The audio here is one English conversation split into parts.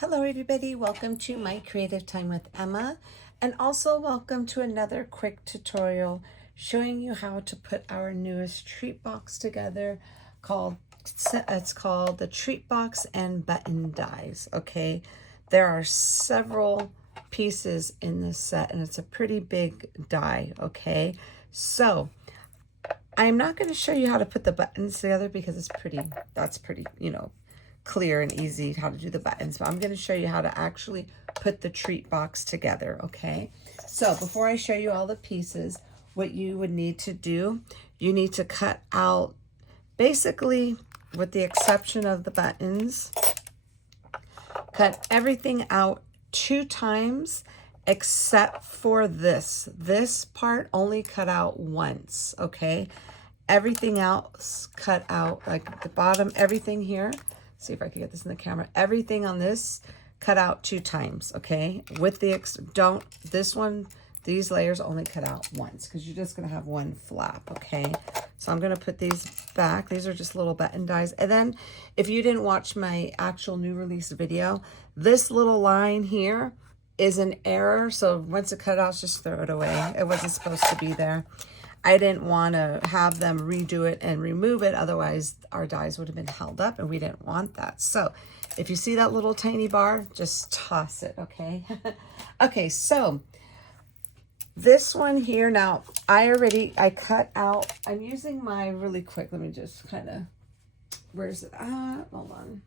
Hello everybody, welcome to my creative time with Emma, and also welcome to another quick tutorial showing you how to put our newest treat box together. It's called the treat box and button dies. Okay, there are several pieces in this set and it's a pretty big die. Okay, so I'm not going to show you how to put the buttons together because that's pretty clear and easy how to do the buttons, but I'm going to show you how to actually put the treat box together. Okay, so before I show you all the pieces, what you would need to do, you need to cut out, basically with the exception of the buttons, cut everything out 2 times except for this part only cut out once. Okay, everything else cut out, like the bottom, everything here. See if I can get this in the camera. Everything on this cut out 2 times. Okay, with the these layers only cut out once because you're just gonna have one flap. Okay, so I'm gonna put these back. These are just little button dies. And then if you didn't watch my actual new release video, this little line here is an error, so once it cut out, just throw it away. It wasn't supposed to be there. I didn't want to have them redo it and remove it, otherwise our dies would have been held up and we didn't want that. So if you see that little tiny bar, just toss it. Okay. Okay, so this one here, now I cut out, I'm using my, really quick, let me just kind of, where's it at? Hold on.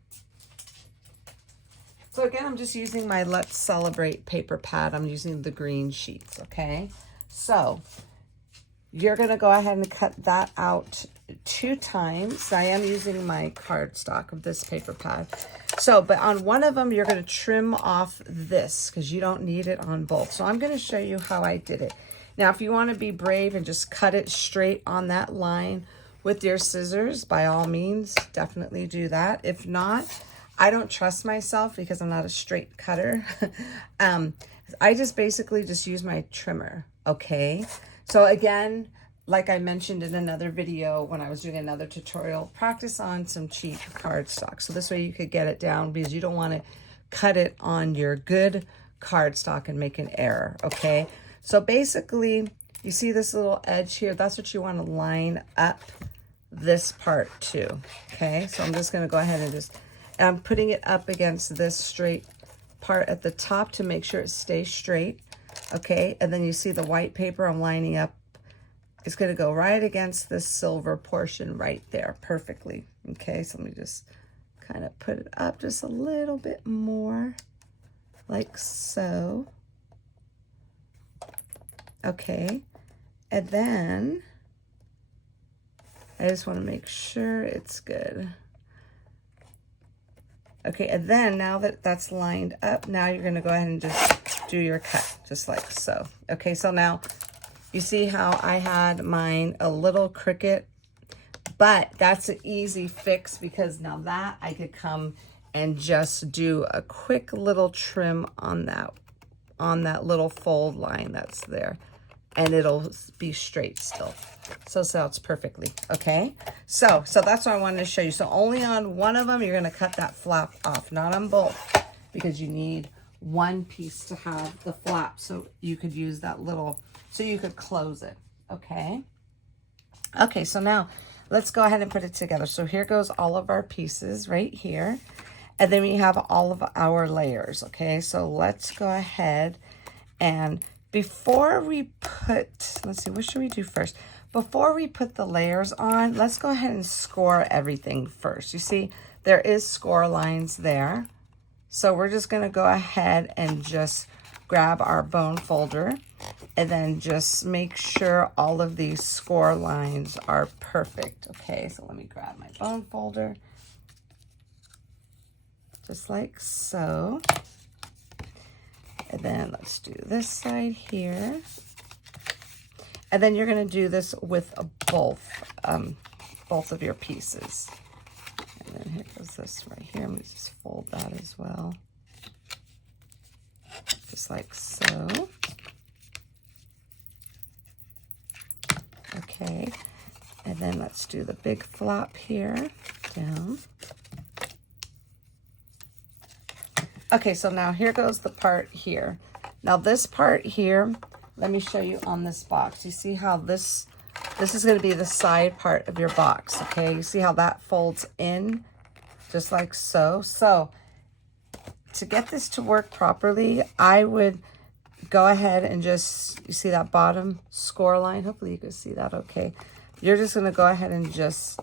So again, I'm just using my Let's Celebrate paper pad. I'm using the green sheets. Okay, so you're going to go ahead and cut that out 2 times. I am using my cardstock of this paper pad. So, but on one of them, you're going to trim off this because you don't need it on both. So I'm going to show you how I did it. Now, if you want to be brave and just cut it straight on that line with your scissors, by all means, definitely do that. If not, I don't trust myself because I'm not a straight cutter. I just basically just use my trimmer. Okay. So again, like I mentioned in another video when I was doing another tutorial, practice on some cheap cardstock. So this way you could get it down because you don't want to cut it on your good cardstock and make an error. Okay. So basically you see this little edge here, that's what you want to line up this part too. Okay. So I'm just going to go ahead and I'm putting it up against this straight part at the top to make sure it stays straight. Okay, and then you see the white paper I'm lining up. It's going to go right against this silver portion right there perfectly. Okay, so let me just kind of put it up just a little bit more, like so. Okay, and then I just want to make sure it's good. Okay, and then now that that's lined up, now you're going to go ahead and just do your cut, just like so. Okay, so now you see how I had mine a little crooked, but that's an easy fix because now that I could come and just do a quick little trim on that little fold line that's there, and it'll be straight still. So it's perfectly. Okay, so that's what I wanted to show you. So only on one of them you're going to cut that flap off, not on both, because you need one piece to have the flap so you could use that little, so you could close it. Okay, so now let's go ahead and put it together. So here goes all of our pieces right here, and then we have all of our layers. Okay, so let's go ahead and before we put, let's see, what should we do first? Before we put the layers on, let's go ahead and score everything first. You see, there is score lines there. So we're just going to go ahead and just grab our bone folder and then just make sure all of these score lines are perfect. Okay, so let me grab my bone folder. Just like so. And then let's do this side here. And then you're going to do this with both of your pieces. And then here goes this right here. I'm going to just fold that as well. Just like so. Okay. And then let's do the big flap here down. Okay, so now here goes the part here. Now this part here, let me show you on this box. You see how this is going to be the side part of your box, okay? You see how that folds in just like so. So to get this to work properly, I would go ahead and just, you see that bottom score line? Hopefully you can see that okay. You're just going to go ahead and just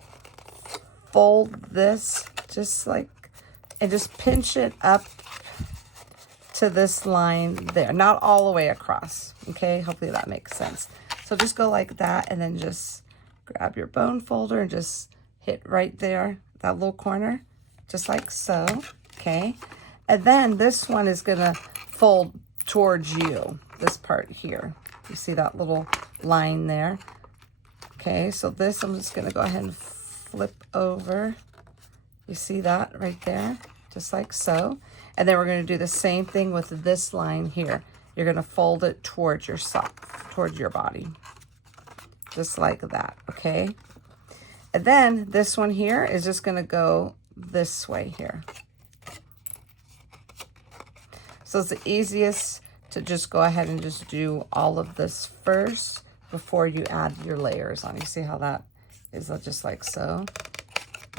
fold this just like, and just pinch it up to this line there, not all the way across, okay? Hopefully that makes sense. So just go like that, and then just grab your bone folder and just hit right there, that little corner, just like so, okay? And then this one is gonna fold towards you, this part here. You see that little line there? Okay, so this I'm just gonna go ahead and flip over. You see that right there? Just like so. And then we're going to do the same thing with this line here. You're going to fold it towards yourself, towards your body. Just like that, okay? And then this one here is just going to go this way here. So it's the easiest to just go ahead and just do all of this first before you add your layers on. You see how that is just like so?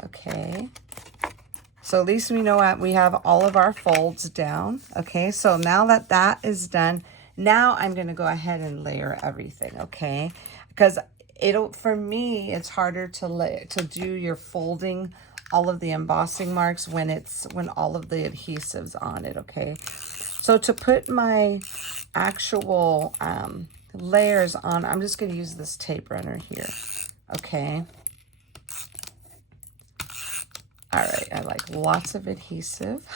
Okay. So at least we know we have all of our folds down. Okay, so now that that is done, now I'm going to go ahead and layer everything, okay? Because for me, it's harder to do your folding all of the embossing marks when all of the adhesive's on it, okay? So to put my actual layers on, I'm just going to use this tape runner here, okay? All right, I like lots of adhesive.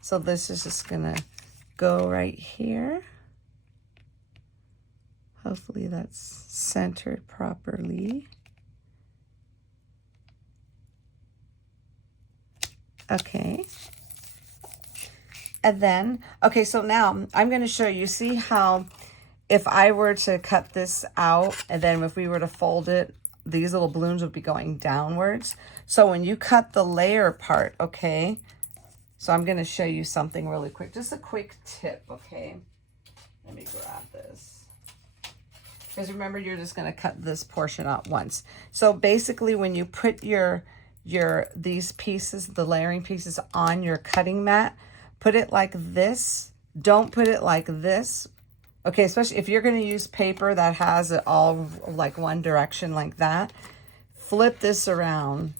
So this is just gonna go right here. Hopefully that's centered properly. Okay. And then, okay, so now I'm gonna show you, see how if I were to cut this out and then if we were to fold it, these little balloons would be going downwards. So when you cut the layer part, okay, so I'm going to show you something really quick. Just a quick tip, okay? Let me grab this. Because remember, you're just going to cut this portion out once. So basically, when you put these pieces, the layering pieces on your cutting mat, put it like this. Don't put it like this. Okay, especially if you're going to use paper that has it all like one direction like that, flip this around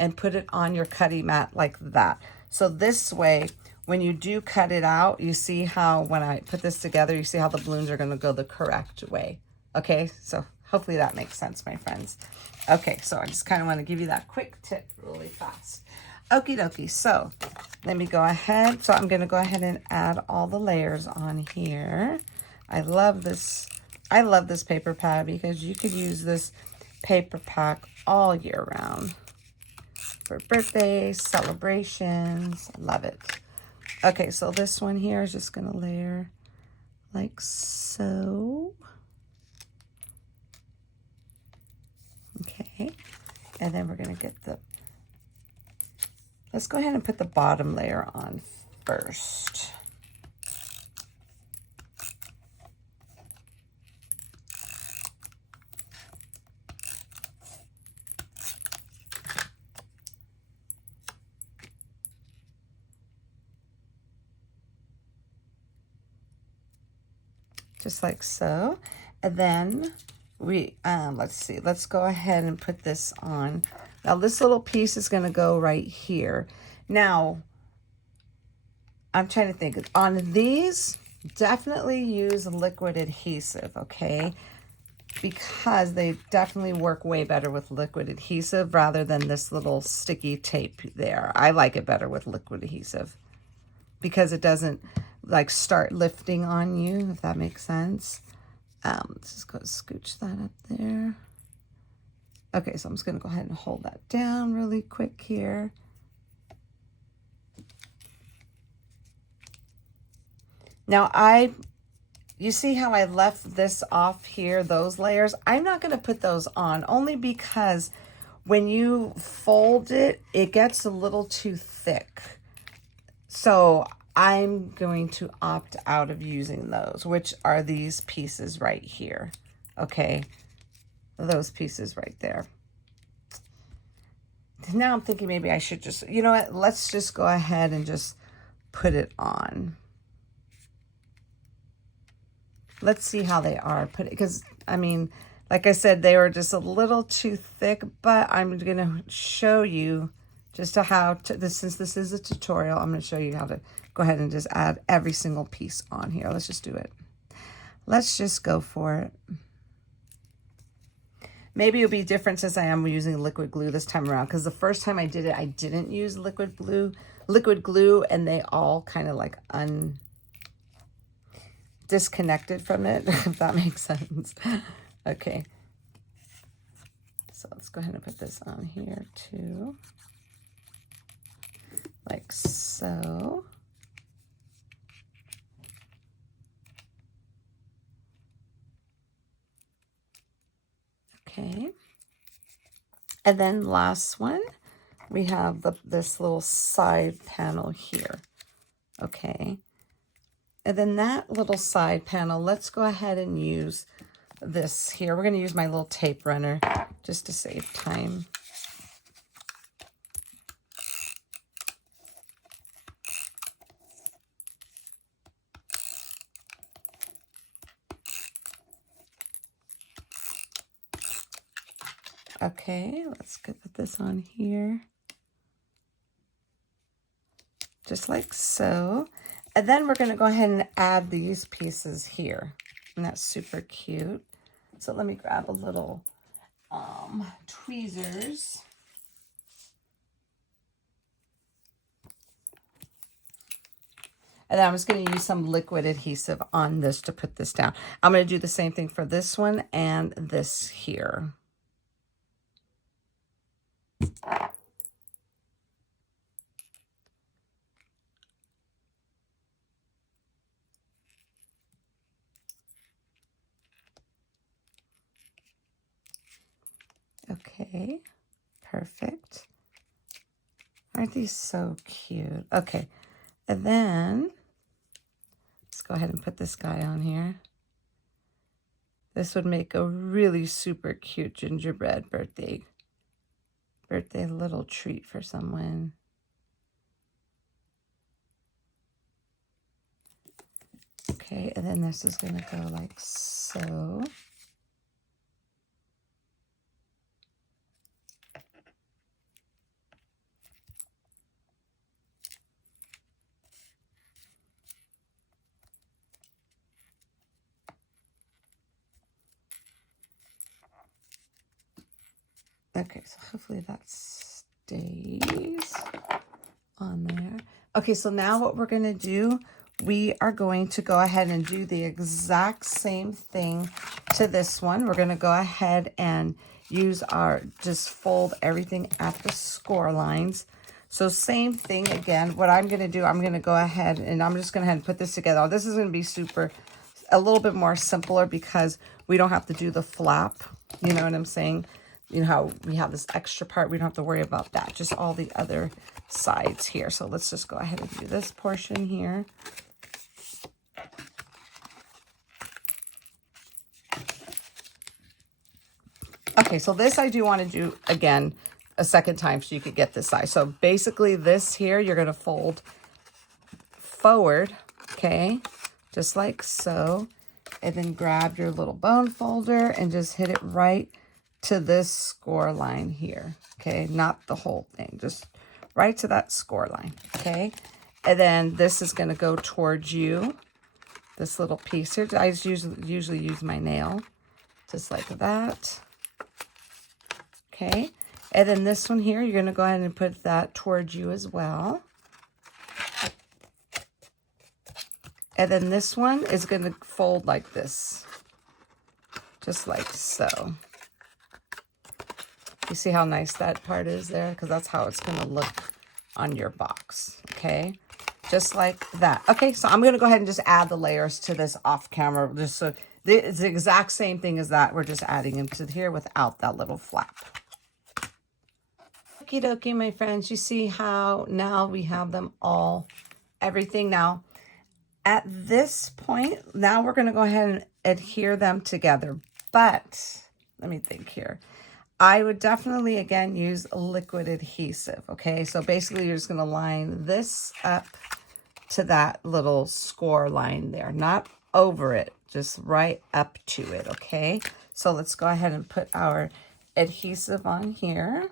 and put it on your cutting mat like that. So this way, when you do cut it out, you see how when I put this together, you see how the balloons are going to go the correct way. Okay, so hopefully that makes sense, my friends. Okay, so I just kind of want to give you that quick tip really fast. Okie dokie, so let me go ahead. So I'm going to go ahead and add all the layers on here. I love this paper pad because you could use this paper pack all year round for birthdays, celebrations. I love it. Okay, so this one here is just going to layer like so. Okay, and then we're going to get let's go ahead and put the bottom layer on first. Just like so. And then let's see, let's go ahead and put this on. Now this little piece is going to go right here. Now I'm trying to think on these, definitely use liquid adhesive, okay? Because they definitely work way better with liquid adhesive rather than this little sticky tape there. I like it better with liquid adhesive because it doesn't like start lifting on you, if that makes sense. Let's just go scooch that up there. Okay, so I'm just going to go ahead and hold that down really quick here. Now you see how I left this off here, those layers? I'm not going to put those on only because when you fold it, it gets a little too thick. So I'm going to opt out of using those, which are these pieces right here. Okay, those pieces right there. Now I'm thinking maybe I should just, you know what, let's just go ahead and just put it on. Let's see how they are. Because, I mean, like I said, they were just a little too thick, but I'm going to show you just how to, since this is a tutorial, I'm going to show you how to go ahead and just add every single piece on here. Let's just do it. Let's just go for it. Maybe it'll be different since I am using liquid glue this time around, because the first time I did it, I didn't use liquid glue, and they all kind of like disconnected from it, if that makes sense. Okay. So let's go ahead and put this on here too. Like so. Okay. And then last one, we have this little side panel here. Okay. And then that little side panel, let's go ahead and use this here. We're going to use my little tape runner just to save time. Okay, let's put this on here. Just like so. And then we're going to go ahead and add these pieces here. And that's super cute. So let me grab a little tweezers. And then I'm just going to use some liquid adhesive on this to put this down. I'm going to do the same thing for this one and this here. Okay, perfect. Aren't these so cute? Okay, and then let's go ahead and put this guy on here. This would make a really super cute gingerbread birthday little treat for someone. Okay, and then this is going to go like so. Okay, so hopefully that stays on there. Okay, so now what we're going to do, we are going to go ahead and do the exact same thing to this one. We're going to go ahead and use just fold everything at the score lines. So same thing again. What I'm going to do, I'm going to go ahead and I'm just going to put this together. This is going to be a little bit more simpler because we don't have to do the flap. You know what I'm saying? You know how we have this extra part, we don't have to worry about that, just all the other sides here. So let's just go ahead and do this portion here. Okay, so this I do want to do again a second time so you could get this size. So basically this here, you're going to fold forward, okay, just like so, and then grab your little bone folder and just hit it right to this score line here, okay? Not the whole thing, just right to that score line, okay? And then this is going to go towards you, this little piece here. I usually use my nail, just like that, okay? And then this one here, you're going to go ahead and put that towards you as well. And then this one is going to fold like this, just like so. You see how nice that part is there? Because that's how it's going to look on your box, okay? Just like that. Okay, so I'm going to go ahead and just add the layers to this off camera. Just so it's the exact same thing as that. We're just adding them to here without that little flap. Okie dokie, my friends. You see how now we have them all everything. Now, at this point, now we're going to go ahead and adhere them together. But let me think here. I would definitely, again, use liquid adhesive, okay? So basically, you're just going to line this up to that little score line there. Not over it, just right up to it, okay? So let's go ahead and put our adhesive on here.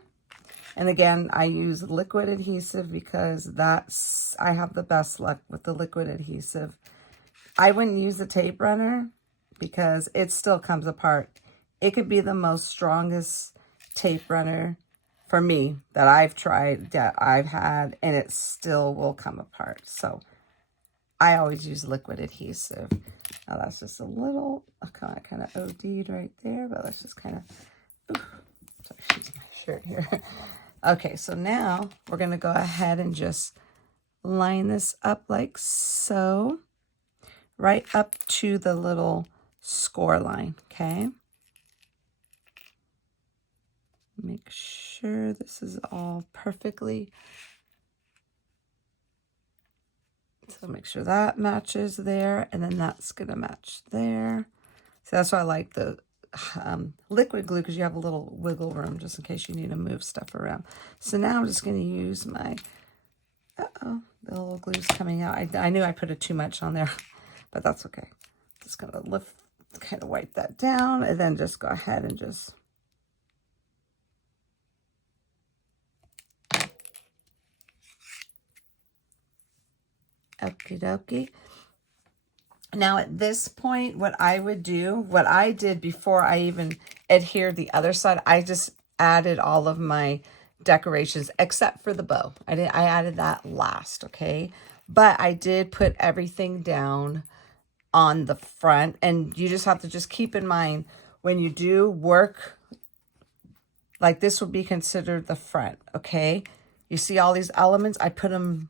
And again, I use liquid adhesive because I have the best luck with the liquid adhesive. I wouldn't use a tape runner because it still comes apart. It could be the most strongest tape runner for me that I've tried, that I've had, and it still will come apart. So I always use liquid adhesive. Now that's just a little, I kind of OD'd right there, but let's just kind of, sorry, she's my shirt here. Okay, so now we're going to go ahead and just line this up like so, right up to the little score line, okay? Make sure this is all perfectly. So make sure that matches there, and then that's going to match there. So that's why I like the liquid glue, because you have a little wiggle room just in case you need to move stuff around. So now I'm just going to use my, the little glue's coming out. I knew I put too much on there, but that's okay. Just going to lift, kind of wipe that down, and then just go ahead and just okie dokie. Now at this point, what I would do, what I did before I even adhered the other side, I just added all of my decorations except for the bow. I added that last, okay? But I did put everything down on the front, and you just have to just keep in mind when you do work, like this would be considered the front, okay? You see all these elements, I put them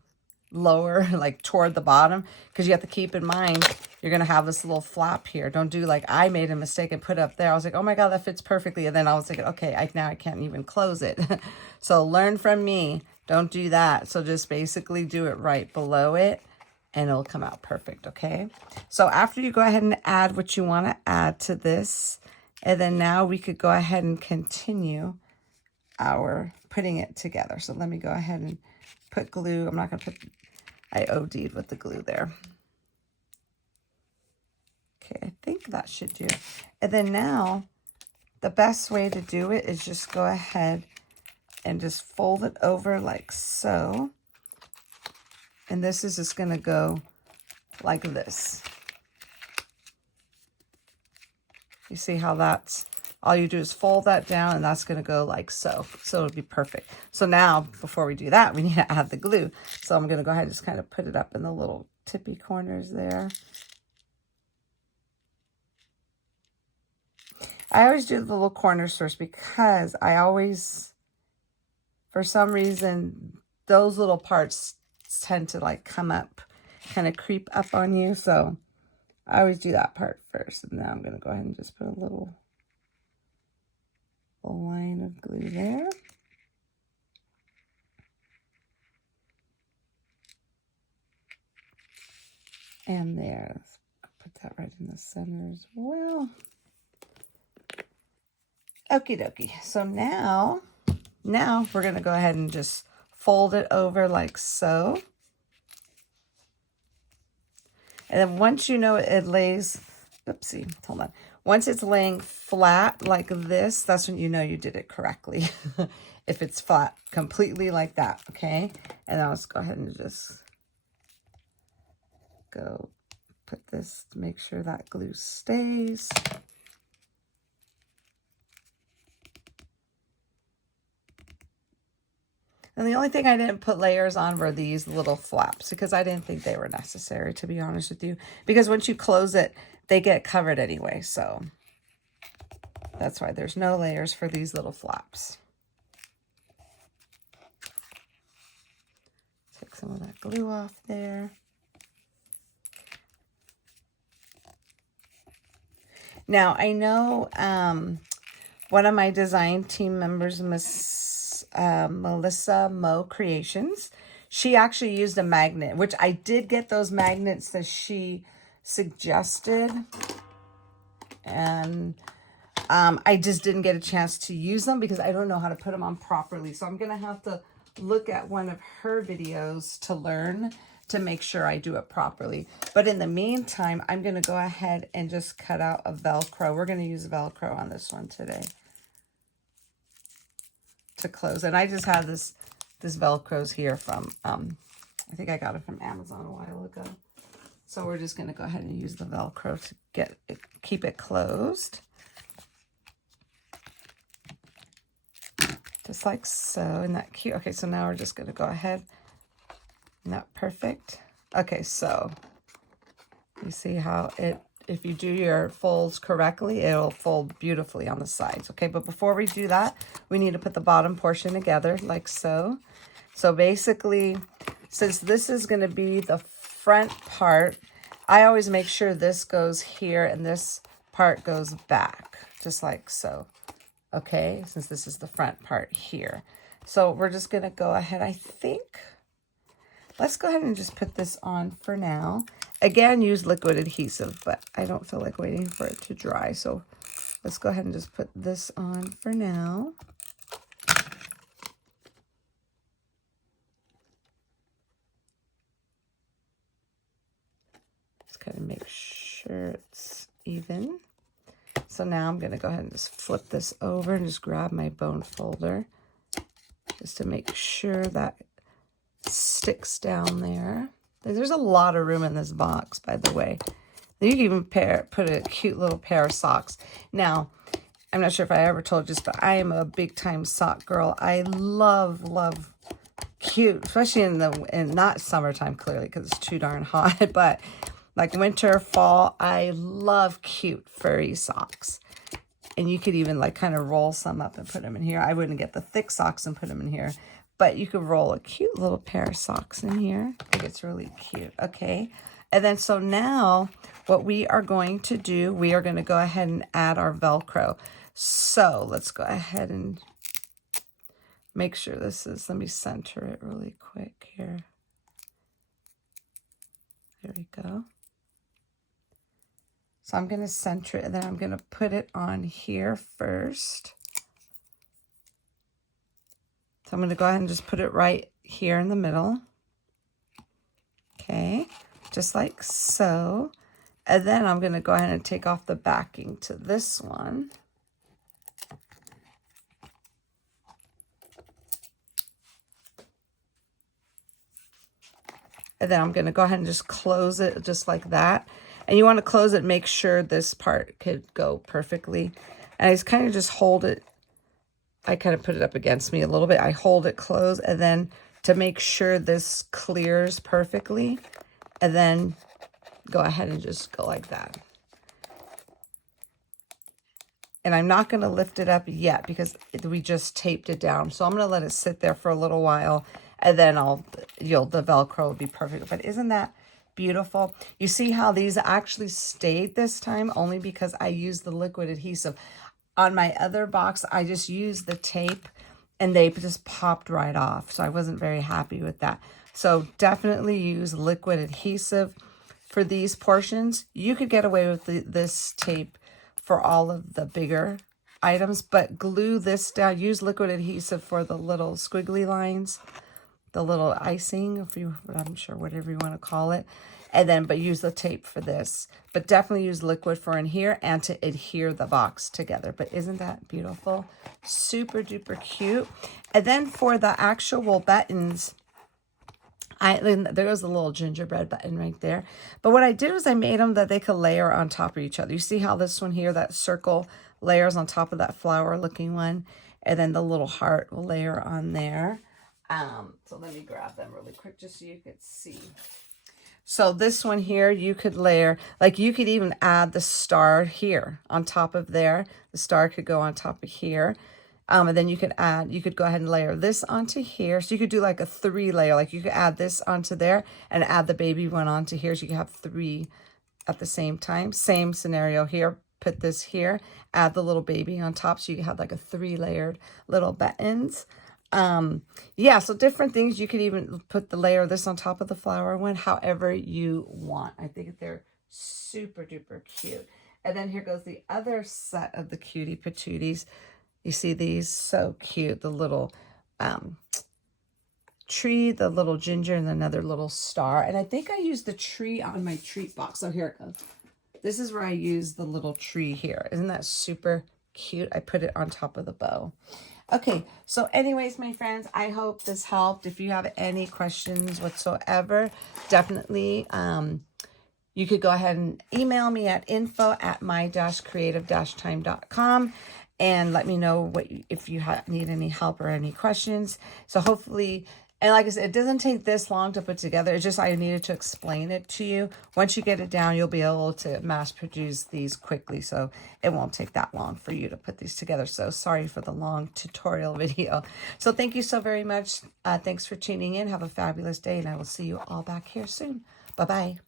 lower, like toward the bottom, because you have to keep in mind you're going to have this little flap here. Don't do like I made a mistake and put it up there. I was like, oh my God, that fits perfectly. And then I was thinking, okay, now I can't even close it. So learn from me. Don't do that. So just basically do it right below it and it'll come out perfect, okay? So after you go ahead and add what you want to add to this, and then now we could go ahead and continue our putting it together. So let me go ahead and put glue. I'm not going to put, I OD'd with the glue there. Okay, I think that should do it. And then now, the best way to do it is just go ahead and just fold it over like so. And this is just going to go like this. You see how that's, all you do is fold that down, and that's going to go like so. So it'll be perfect. So now, before we do that, we need to add the glue. So I'm going to go ahead and just kind of put it up in the little tippy corners there. I always do the little corners first because I always, for some reason, those little parts tend to like come up, kind of creep up on you. So I always do that part first. And now I'm going to go ahead and just put a little line of glue there. And there. Let's put that right in the center as well. Okie dokie. So now we're going to go ahead and just fold it over like so. And then once you know it lays, oopsie, hold on. Once it's laying flat like this, that's when you know you did it correctly. If it's flat completely like that, okay? And I'll just go ahead and just go put this to make sure that glue stays. And the only thing I didn't put layers on were these little flaps because I didn't think they were necessary, to be honest with you. Because once you close it, they get covered anyway. So that's why there's no layers for these little flaps. Take some of that glue off there. Now, I know one of my design team members, Miss Melissa Mo Creations, She actually used a magnet, which I did get those magnets that she suggested. And I just didn't get a chance to use them because I don't know how to put them on properly. So I'm going to have to look at one of her videos to learn to make sure I do it properly. But in the meantime, I'm going to go ahead and just cut out a Velcro. We're going to use Velcro on this one today to close. And I just have this Velcro's here from, I think I got it from Amazon a while ago. So we're just going to go ahead and use the Velcro to keep it closed. Just like so. Isn't that cute? Okay, so now we're just going to go ahead. Isn't that perfect? Okay, so you see how if you do your folds correctly, it'll fold beautifully on the sides. Okay, but before we do that, we need to put the bottom portion together like so. So basically, since this is going to be the front part, I always make sure this goes here and this part goes back, just like so. Okay, since this is the front part here. So we're just going to go ahead, I think. Let's go ahead and just put this on for now. Again, use liquid adhesive, but I don't feel like waiting for it to dry. So let's go ahead and just put this on for now. Just kind of make sure it's even. So now I'm going to go ahead and just flip this over and just grab my bone folder just to make sure that sticks down there. There's a lot of room in this box, by the way. You can even put a cute little pair of socks. Now, I'm not sure if I ever told you this, but I am a big time sock girl. I love cute, especially in not summertime, clearly, because it's too darn hot, but like winter, fall, I love cute furry socks. And you could even like kind of roll some up and put them in here. I wouldn't get the thick socks and put them in here, but you could roll a cute little pair of socks in here. I think it's really cute. Okay. And then so now what we are going to do, we are going to go ahead and add our Velcro. So let's go ahead and make sure this is, let me center it really quick here. There we go. So I'm going to center it and then I'm going to put it on here first. So I'm going to go ahead and just put it right here in the middle. Okay, just like so. And then I'm going to go ahead and take off the backing to this one. And then I'm going to go ahead and just close it just like that. And you want to close it, make sure this part could go perfectly. And I just kind of just hold it. I kind of put it up against me a little bit. I hold it closed and then to make sure this clears perfectly. And then go ahead and just go like that. And I'm not going to lift it up yet because we just taped it down. So I'm going to let it sit there for a little while. And then the Velcro will be perfect. But isn't that beautiful? You see how these actually stayed this time only because I used the liquid adhesive. On my other box, I just used the tape and they just popped right off. So I wasn't very happy with that. So definitely use liquid adhesive for these portions. You could get away with this tape for all of the bigger items, but glue this down. Use liquid adhesive for the little squiggly lines, the little icing, I'm sure whatever you want to call it. And then, but use the tape for this. But definitely use liquid for in here and to adhere the box together. But isn't that beautiful? Super duper cute. And then for the actual buttons, there was a little gingerbread button right there. But what I did was I made them that they could layer on top of each other. You see how this one here, that circle layers on top of that flower looking one. And then the little heart will layer on there. So let me grab them really quick just so you could see. So this one here, you could layer, like you could even add the star here on top of there. The star could go on top of here. And then you could go ahead and layer this onto here. So you could do like a 3-layer, like you could add this onto there and add the baby one onto here. So you could have 3 at the same time. Same scenario here. Put this here, add the little baby on top. So you can have like a 3-layered little buttons. yeah, so different things. You could even put the layer of this on top of the flower one, however you want. I think they're super duper cute. And then here goes the other set of the cutie patooties. You see these? So cute. The little tree, the little ginger, and another little star. And I think I used the tree on my treat box. So here it goes. This is where I use the little tree here. Isn't that super cute? I put it on top of the bow. Okay, so anyways, my friends, I hope this helped. If you have any questions whatsoever, definitely you could go ahead and email me at info@my-creative-time.com and let me know if you need any help or any questions. So hopefully, and like I said, it doesn't take this long to put together. It's just I needed to explain it to you. Once you get it down, you'll be able to mass produce these quickly. So it won't take that long for you to put these together. So sorry for the long tutorial video. So thank you so very much. Thanks for tuning in. Have a fabulous day, and I will see you all back here soon. Bye-bye.